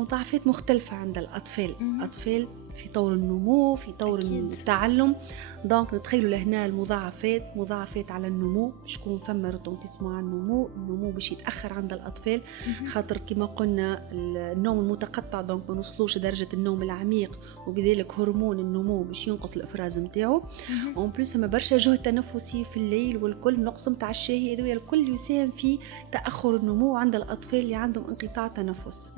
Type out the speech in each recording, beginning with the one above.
المضاعفات مختلفة عند الأطفال. أطفال في طور النمو، في طور التعلم، دونك نتخيلوا لهنا المضاعفات، مضاعفات على النمو، باش يكون فما روتونتيسمون على النمو باش يتأخر عند الأطفال، خاطر كما قلنا النوم المتقطع دونك ما نوصلوش درجة النوم العميق، وبذلك هرمون النمو باش ينقص الإفراز نتاعو. اون بليس فما برشا جهد تنفسي في الليل والكل، نقص نتاع الشهية، هذويا الكل يساهم في تأخر النمو عند الأطفال اللي عندهم انقطاع تنفس.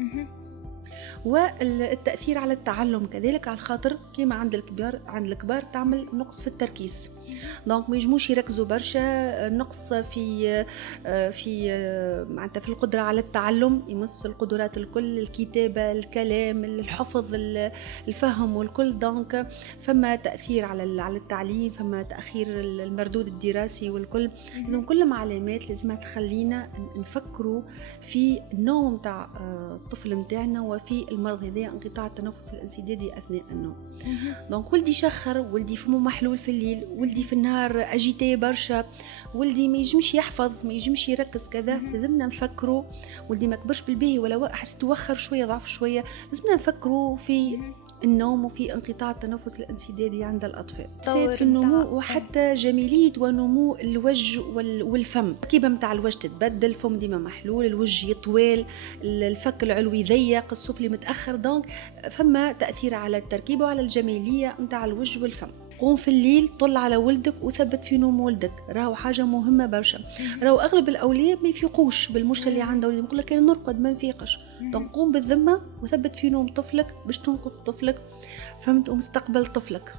والتأثير على التعلم كذلك، على الخاطر كما عند الكبار تعمل نقص في التركيز، دونك ما يجموش يركزوا برشا، نقص في معناتها في القدرة على التعلم، يمس القدرات الكل، الكتابة، الكلام، الحفظ، الفهم والكل. دونك فما تأثير على التعليم، فما تأخير المردود الدراسي والكل. إذن كلهم علامات لازم تخلينا نفكروا في النوم تاع الطفل متاعنا وفي المرض هذا انقطاع التنفس الانسدادي أثناء النوم. دونك ولدي شخر، ولدي فمه محلول في الليل، ولدي في النهار اجيتي برشا، ولدي ما يجمش يحفظ، ما يجمش يركز كذا، لازمنا نفكروا. ولدي ما كبرش بالباهي ولا حسيت وخر شويه، ضعف شويه، لازمنا نفكروا في النوم وفي انقطاع التنفس الانسدادي عند الأطفال. سيد في النمو وحتى جميلية ونمو الوجه والفم، التركيبة متاع الوجه تتبدل، الفم ديما محلول، الوجه يطوال، الفك العلوي ضيق، السفلي متأخر. دونك فما تأثير على التركيبة وعلى الجمالية متاع الوجه والفم. قوم في الليل، طل على ولدك وثبت في نوم ولدك، راهو حاجة مهمة برشا. راهو أغلب الأولياء ما يفيقوش بالمشكلة اللي عنده ولدي، يقول لك أنا نرقد ما نفيقش. دونك قوم بالذمة وثبت في نوم طفلك باش تنقذ طفلك، فهمت، ومستقبل طفلك.